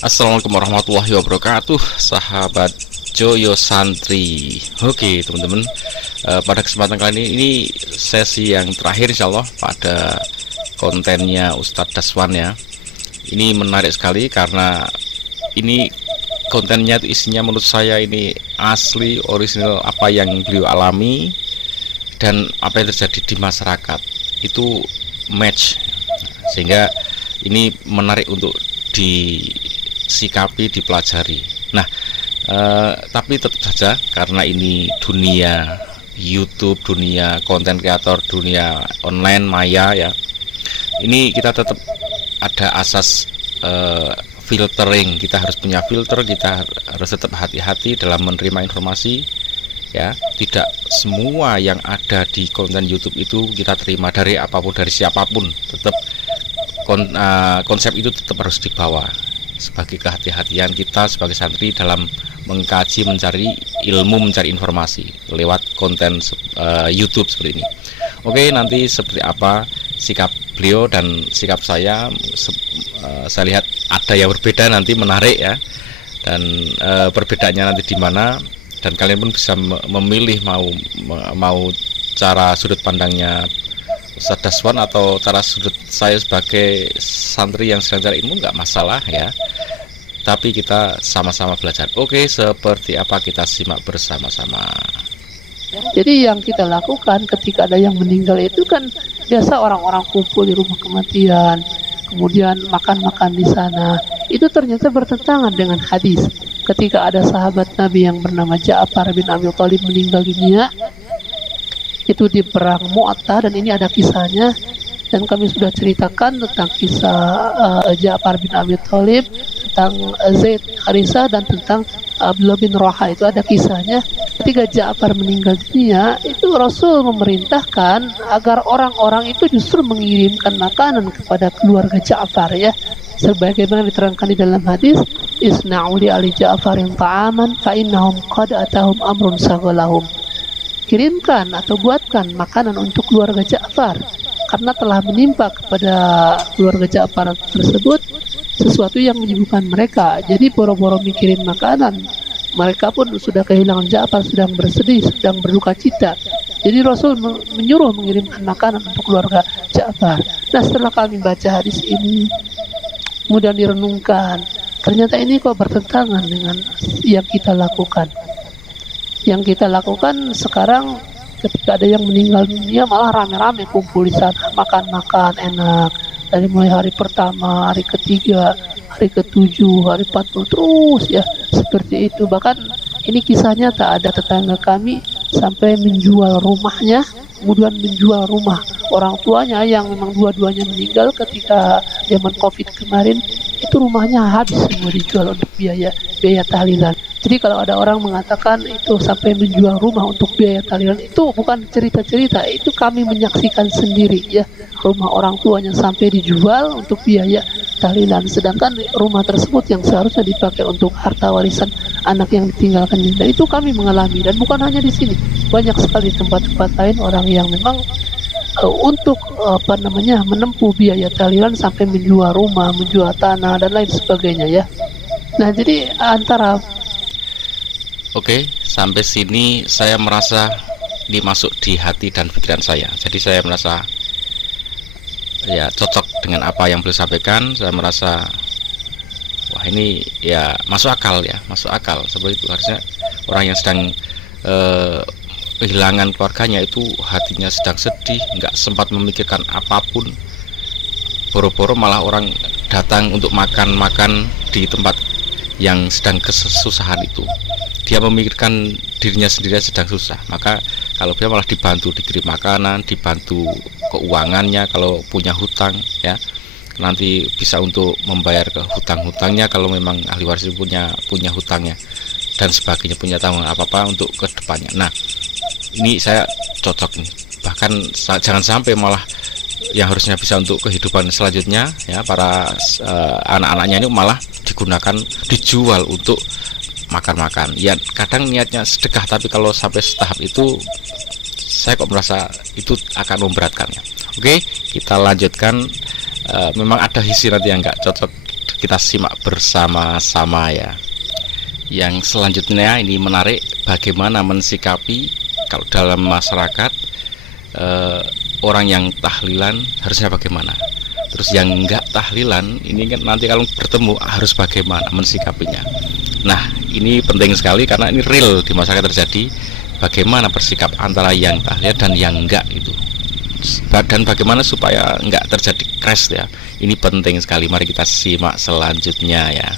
Assalamualaikum warahmatullahi wabarakatuh, sahabat Joyo Santri. Oke teman-teman, pada kesempatan kali ini sesi yang terakhir insya Allah pada kontennya Ustadz Daswan ya. Ini menarik sekali karena ini kontennya itu isinya menurut saya ini asli, original apa yang beliau alami dan apa yang terjadi di masyarakat itu match, sehingga ini menarik untuk disikapi, dipelajari. Nah, tapi tetap saja karena ini dunia YouTube, dunia konten kreator, dunia online maya ya. Ini kita tetap ada asas filtering. Kita harus punya filter, kita harus tetap hati-hati dalam menerima informasi ya. Tidak semua yang ada di konten YouTube itu kita terima dari apapun, dari siapapun. Tetap konsep itu tetap harus dibawa sebagai kehati-hatian kita sebagai santri dalam mengkaji, mencari ilmu, mencari informasi lewat konten YouTube seperti ini. Oke, nanti seperti apa sikap beliau dan sikap saya lihat ada yang berbeda, nanti menarik ya. Dan perbedaannya nanti di mana, dan kalian pun bisa memilih mau cara sudut pandangnya Ustadz Daswan atau cara sudut saya sebagai santri yang sedang cari ilmu, nggak masalah ya. Tapi kita sama-sama belajar. Oke, seperti apa kita simak bersama-sama. Jadi yang kita lakukan ketika ada yang meninggal itu kan biasa orang-orang kumpul di rumah kematian, kemudian makan-makan di sana. Itu ternyata bertentangan dengan hadis. Ketika ada sahabat Nabi yang bernama Ja'far bin Abi Thalib meninggal dunia, itu di perang Mu'tah, dan ini ada kisahnya dan kami sudah ceritakan tentang kisah Ja'far bin Abi Thalib, tentang Zaid Harisah, dan tentang Abdullah bin Rawaha. Itu ada kisahnya. Ketika Ja'far meninggal dunia, itu Rasul memerintahkan agar orang-orang itu justru mengirimkan makanan kepada keluarga Ja'far ya, sebagaimana diterangkan di dalam hadis, isna'u li ali Ja'farin ta'aman fa innahum qad atahum amrun saghalahum. Kirimkan atau buatkan makanan untuk keluarga Ja'far karena telah menimpa kepada keluarga Ja'far tersebut sesuatu yang menyibukkan mereka. Jadi boro-boro mikirin makanan, mereka pun sudah kehilangan Ja'far, sedang bersedih, sedang berduka cita. Jadi Rasul menyuruh mengirimkan makanan untuk keluarga Ja'far. Nah, setelah kami baca hadis ini kemudian direnungkan, ternyata ini kok bertentangan dengan yang kita lakukan. Yang kita lakukan sekarang ketika ada yang meninggal dunia malah rame-rame kumpul di sana, makan-makan enak dari mulai hari pertama, hari ketiga, hari ketujuh, hari 40 terus ya seperti itu. Bahkan ini kisahnya tak ada tetangga kami sampai menjual rumahnya, kemudian menjual rumah orang tuanya yang memang dua-duanya meninggal ketika zaman Covid kemarin. Itu rumahnya habis semua dijual untuk biaya tahlilan. Jadi kalau ada orang mengatakan itu sampai menjual rumah untuk biaya tahlilan, itu bukan cerita-cerita, itu kami menyaksikan sendiri ya, rumah orang tuanya sampai dijual untuk biaya tahlilan, sedangkan rumah tersebut yang seharusnya dipakai untuk harta warisan anak yang ditinggalkan. Dan itu kami mengalami, dan bukan hanya di sini, banyak sekali tempat-tempat lain orang yang memang untuk menempuh biaya tahlilan sampai menjual rumah, menjual tanah dan lain sebagainya ya. Nah, jadi antara Oke, sampai sini saya merasa dimasuk di hati dan pikiran saya. Jadi saya merasa ya cocok dengan apa yang beliau sampaikan. Saya merasa wah ini ya masuk akal ya, masuk akal. Seperti itu harusnya orang yang sedang kehilangan keluarganya itu hatinya sedang sedih, nggak sempat memikirkan apapun, boro-boro malah orang datang untuk makan-makan di tempat yang sedang kesusahan itu. Dia memikirkan dirinya sendiri sedang susah, maka kalau dia malah dibantu, dikirim makanan, dibantu keuangannya kalau punya hutang ya, nanti bisa untuk membayar ke hutang-hutangnya kalau memang ahli waris punya hutangnya dan sebagainya, punya tanggungan apa-apa untuk kedepannya. Nah, ini saya cocok nih, bahkan jangan sampai malah yang harusnya bisa untuk kehidupan selanjutnya ya, para anak-anaknya ini malah digunakan, dijual untuk makan-makan. Ya kadang niatnya sedekah, tapi kalau sampai tahap itu saya kok merasa itu akan memberatkan ya. Oke, kita lanjutkan. Memang ada isi nanti yang nggak cocok kita simak bersama-sama ya. Yang selanjutnya ini menarik, bagaimana mensikapi kalau dalam masyarakat orang yang tahlilan harusnya bagaimana. Terus yang enggak tahlilan ini kan nanti kalau bertemu harus bagaimana mensikapinya. Nah, ini penting sekali karena ini real di masyarakat terjadi. Bagaimana bersikap antara yang tahlilan dan yang enggak itu. Dan bagaimana supaya enggak terjadi crash ya. Ini penting sekali. Mari kita simak selanjutnya ya.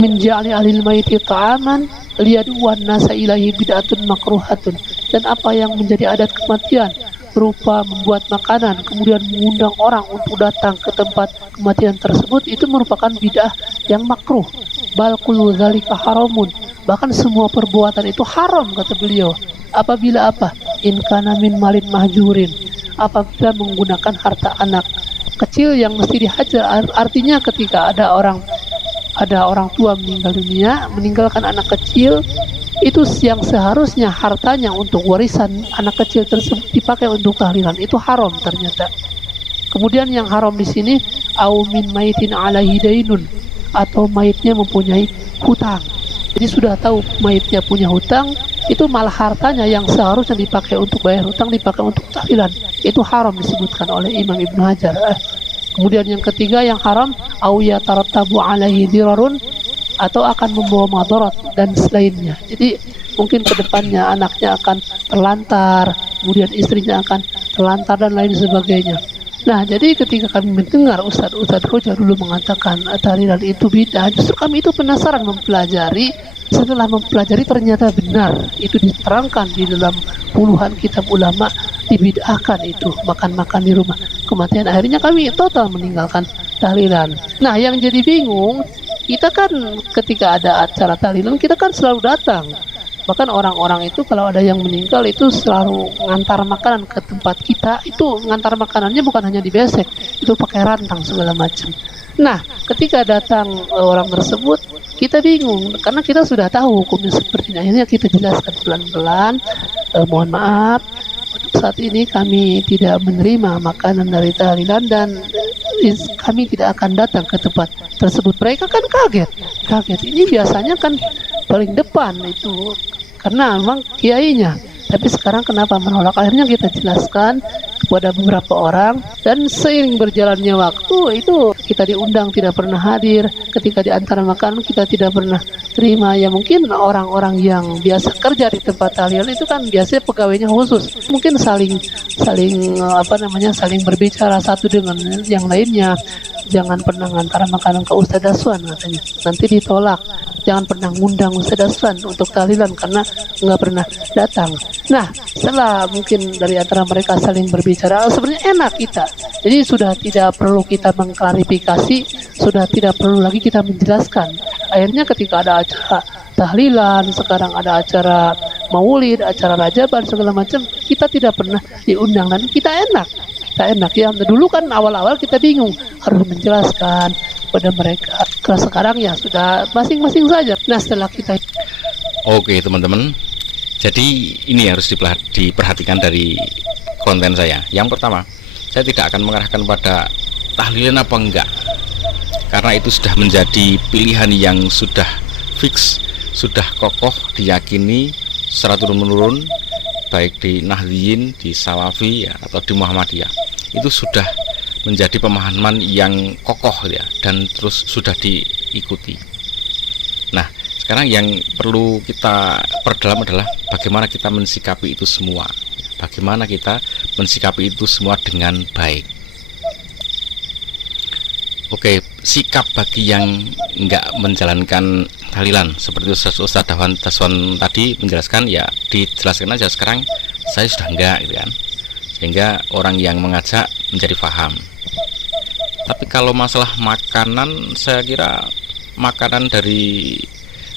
Min ja'li ahlil maiti ta'aman liyaduwan nasa ilahi bid'atun makruhatun. Dan apa yang menjadi adat kematian berupa membuat makanan kemudian mengundang orang untuk datang ke tempat kematian tersebut, itu merupakan bid'ah yang makruh. Bal kullu dzalika haramun, bahkan semua perbuatan itu haram kata beliau. Apabila apa? In kana min malin mahjurin, apabila menggunakan harta anak kecil yang mesti dihajar. Artinya ketika ada orang tua meninggal dunia, meninggalkan anak kecil, itu yang seharusnya hartanya untuk warisan anak kecil tersebut dipakai untuk tahlilan, itu haram ternyata. Kemudian yang haram di sini au min maitin alaihi dainun, atau maitnya mempunyai hutang. Jadi sudah tahu maitnya punya hutang, itu malah hartanya yang seharusnya dipakai untuk bayar hutang dipakai untuk tahlilan. Itu haram disebutkan oleh Imam Ibnu Hajar. Kemudian yang ketiga yang haram au yatarattabu alaihi dirarun, atau akan membawa madarat dan selainnya. Jadi mungkin kedepannya anaknya akan terlantar, kemudian istrinya akan terlantar dan lain sebagainya. Nah, jadi ketika kami mendengar Ustadz Roja dulu mengatakan tahlilan itu bid'ah, justru kami itu penasaran mempelajari. Setelah mempelajari ternyata benar, itu diterangkan di dalam puluhan kitab ulama, dibid'ahkan itu makan-makan di rumah kematian. Akhirnya kami total meninggalkan tahlilan. Nah, yang jadi bingung, kita kan ketika ada acara tahlilan kita kan selalu datang. Bahkan orang-orang itu kalau ada yang meninggal itu selalu ngantar makanan ke tempat kita. Itu ngantar makanannya bukan hanya di besek, itu pakai rantang segala macam. Nah, ketika datang orang tersebut, kita bingung karena kita sudah tahu hukumnya seperti ini. Akhirnya kita jelaskan pelan-pelan, mohon maaf, untuk saat ini kami tidak menerima makanan dari tahlilan dan kami tidak akan datang ke tempat tersebut. Mereka kan kaget. Ini biasanya kan paling depan itu karena memang kiainya. Tapi sekarang kenapa menolak? Akhirnya kita jelaskan kepada beberapa orang, dan seiring berjalannya waktu itu kita diundang tidak pernah hadir. Ketika diantar makan kita tidak pernah terima. Ya mungkin orang-orang yang biasa kerja di tempat tahlilan itu kan biasanya pegawainya khusus. Mungkin saling berbicara satu dengan yang lainnya. Jangan pernah ngantar makanan ke Ustadz Daswan katanya. Nanti ditolak. Jangan pernah ngundang Ustadz Daswan untuk tahlilan karena nggak pernah datang. Nah, setelah mungkin dari antara mereka saling berbicara, sebenarnya enak kita. Jadi sudah tidak perlu kita mengklarifikasi, sudah tidak perlu lagi kita menjelaskan. Akhirnya ketika ada acara tahlilan, sekarang ada acara maulid, acara rajaban segala macam, kita tidak pernah diundang dan kita enak ya. Dulu kan awal-awal kita bingung harus menjelaskan pada mereka. Kalau sekarang ya sudah masing-masing saja. Nah, setelah kita Oke teman-teman, jadi ini harus diperhatikan dari konten saya. Yang pertama, saya tidak akan mengarahkan pada tahlilan apa enggak, karena itu sudah menjadi pilihan yang sudah fix, sudah kokoh diyakini secara turun-menurun, baik di Nahdliyin, di Salafi ya, atau di Muhammadiyah. Itu sudah menjadi pemahaman yang kokoh ya, dan terus sudah diikuti. Nah, sekarang yang perlu kita perdalam adalah bagaimana kita mensikapi itu semua. Bagaimana kita mensikapi itu semua dengan baik. Oke, sikap bagi yang enggak menjalankan tahlilan seperti Ustaz Daswan tadi menjelaskan, ya dijelaskan aja. Sekarang saya sudah enggak gitu kan, sehingga orang yang mengajak menjadi paham. Tapi kalau masalah makanan, saya kira makanan dari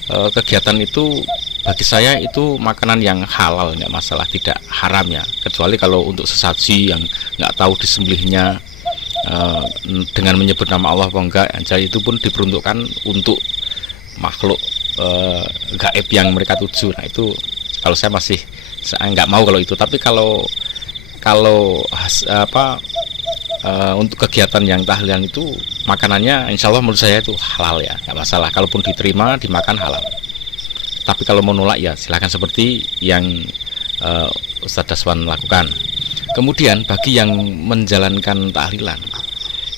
kegiatan itu bagi saya itu makanan yang halal, nggak masalah, tidak haram ya, kecuali kalau untuk sesaji yang nggak tahu disembelihnya dengan menyebut nama Allah apa enggak, jadi itu pun diperuntukkan untuk makhluk gaib yang mereka tuju. Nah itu kalau saya masih nggak mau kalau itu. Tapi kalau untuk kegiatan yang tahlilan itu makanannya insya Allah menurut saya itu halal ya, nggak masalah. Kalaupun diterima dimakan halal. Tapi kalau mau nolak ya silahkan seperti yang Ustadz Daswan lakukan. Kemudian bagi yang menjalankan tahlilan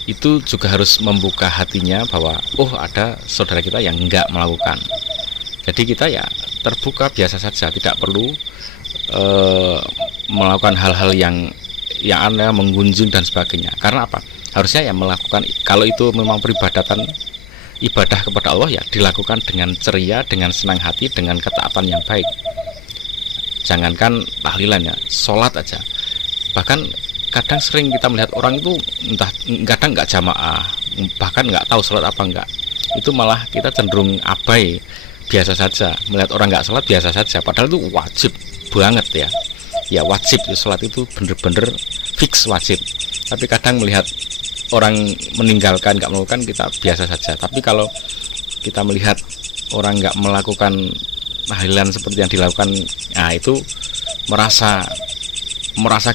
itu juga harus membuka hatinya bahwa ada saudara kita yang enggak melakukan. Jadi kita ya terbuka biasa saja, tidak perlu melakukan hal-hal yang aneh, menggunjing dan sebagainya. Karena apa? Harusnya ya melakukan, kalau itu memang peribadatan ibadah kepada Allah ya dilakukan dengan ceria, dengan senang hati, dengan ketaatan yang baik. Jangankan tahlilan ya, sholat aja. Bahkan kadang sering kita melihat orang itu kadang nggak jamaah, bahkan nggak tahu sholat apa enggak. Itu malah kita cenderung abai, biasa saja. Melihat orang nggak sholat biasa saja, padahal itu wajib banget ya. Ya wajib, sholat itu bener-bener fix wajib. Tapi kadang melihat orang meninggalkan, nggak melakukan, kita biasa saja. Tapi kalau kita melihat orang nggak melakukan tahlilan seperti yang dilakukan, nah itu merasa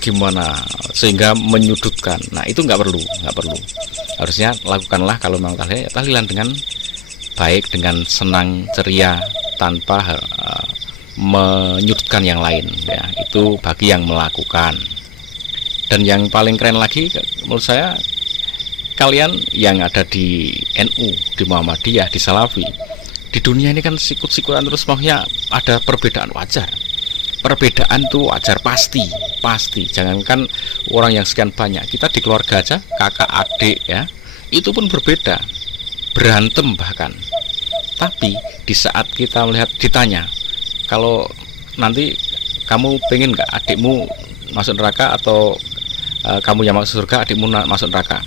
gimana sehingga menyudutkan. Nah itu nggak perlu. Harusnya lakukanlah kalau memang tahlilan dengan baik, dengan senang ceria, tanpa menyudutkan yang lain ya. Itu bagi yang melakukan. Dan yang paling keren lagi menurut saya, kalian yang ada di NU, di Muhammadiyah, di Salafi, di dunia ini kan sikut-sikutan terus, maunya ada perbedaan wajar. Perbedaan itu wajar, pasti. Jangankan orang yang sekian banyak, kita di keluarga aja, kakak adik ya, itu pun berbeda, berantem bahkan. Tapi di saat kita melihat, ditanya, kalau nanti kamu pengen nggak adikmu masuk neraka, atau kamu yang masuk surga, adikmu masuk neraka?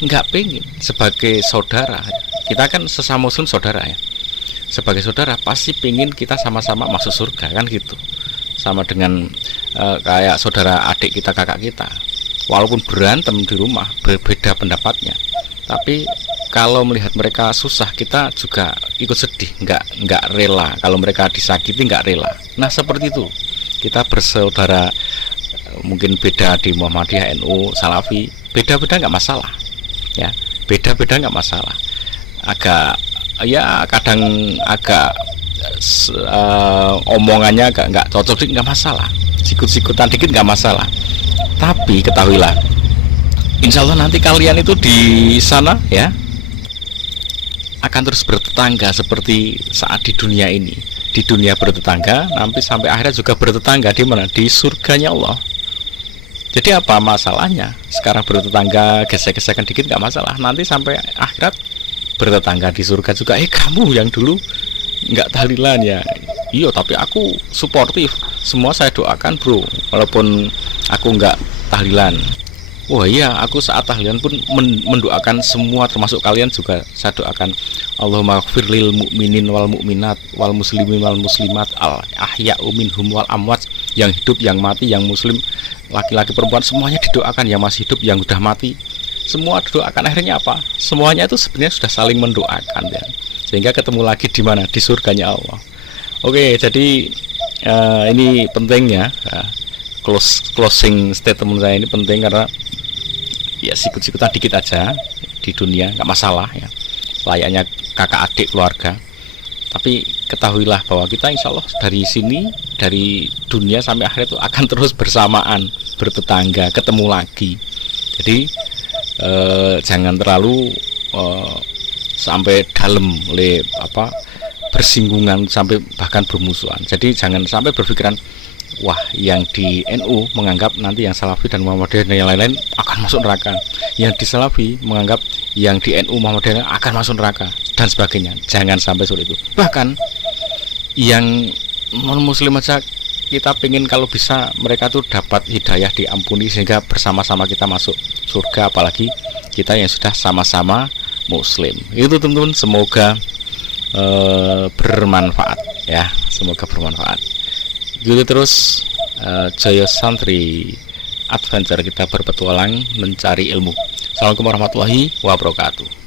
Nggak pengen. Sebagai saudara, kita kan sesama muslim saudara ya, sebagai saudara pasti pengen kita sama-sama masuk surga kan gitu. Sama dengan kayak saudara adik kita, kakak kita, walaupun berantem di rumah, berbeda pendapatnya, tapi kalau melihat mereka susah, kita juga ikut sedih, nggak rela. Kalau mereka disakiti nggak rela. Nah seperti itu, kita bersaudara. Mungkin beda di Muhammadiyah, NU, Salafi, beda-beda nggak masalah ya, beda-beda nggak masalah. Agak ya kadang agak omongannya nggak cocok dikit nggak masalah, sikut-sikutan dikit nggak masalah. Tapi ketahuilah, insya Allah nanti kalian itu di sana ya akan terus bertetangga seperti saat di dunia ini. Di dunia bertetangga, nanti sampai akhirat juga bertetangga. Di mana? Di surganya Allah. Jadi apa masalahnya? Sekarang bertetangga, gesek-gesekan dikit nggak masalah. Nanti sampai akhirat bertetangga di surga juga. Kamu yang dulu nggak tahlilan ya? Iya, tapi aku suportif. Semua saya doakan bro, walaupun aku nggak tahlilan. Wah iya, aku saat tahlilan pun mendoakan semua, termasuk kalian juga saya doakan. Allahumma ighfir lil mu'minin wal mu'minat wal muslimin wal muslimat al ahya'u minhum wal amwat. Yang hidup, yang mati, yang muslim, laki-laki, perempuan, semuanya didoakan. Yang masih hidup, yang udah mati, semua didoakan. Akhirnya apa? Semuanya itu sebenarnya sudah saling mendoakan ya. Sehingga ketemu lagi di mana? Di surganya Allah. Oke, jadi ini pentingnya closing statement saya ini penting karena ya sikut-sikutan dikit aja di dunia nggak masalah ya, layaknya kakak adik keluarga. Tapi ketahuilah bahwa kita insya Allah dari sini, dari dunia sampai akhir itu akan terus bersamaan, bertetangga, ketemu lagi. Jadi jangan terlalu sampai dalam bersinggungan sampai bahkan bermusuhan. Jadi jangan sampai berpikiran wah yang di NU menganggap nanti yang Salafi dan Muhammadiyah dan yang lain-lain akan masuk neraka, yang di Salafi menganggap yang di NU Muhammadiyah akan masuk neraka dan sebagainya. Jangan sampai seperti itu. Bahkan yang non muslim aja kita pengen kalau bisa mereka tuh dapat hidayah, diampuni sehingga bersama-sama kita masuk surga, apalagi kita yang sudah sama-sama muslim. Itu teman-teman, semoga bermanfaat ya, semoga bermanfaat. Gitu terus Jaya Santri Adventure, kita berpetualang mencari ilmu. Assalamualaikum warahmatullahi wabarakatuh.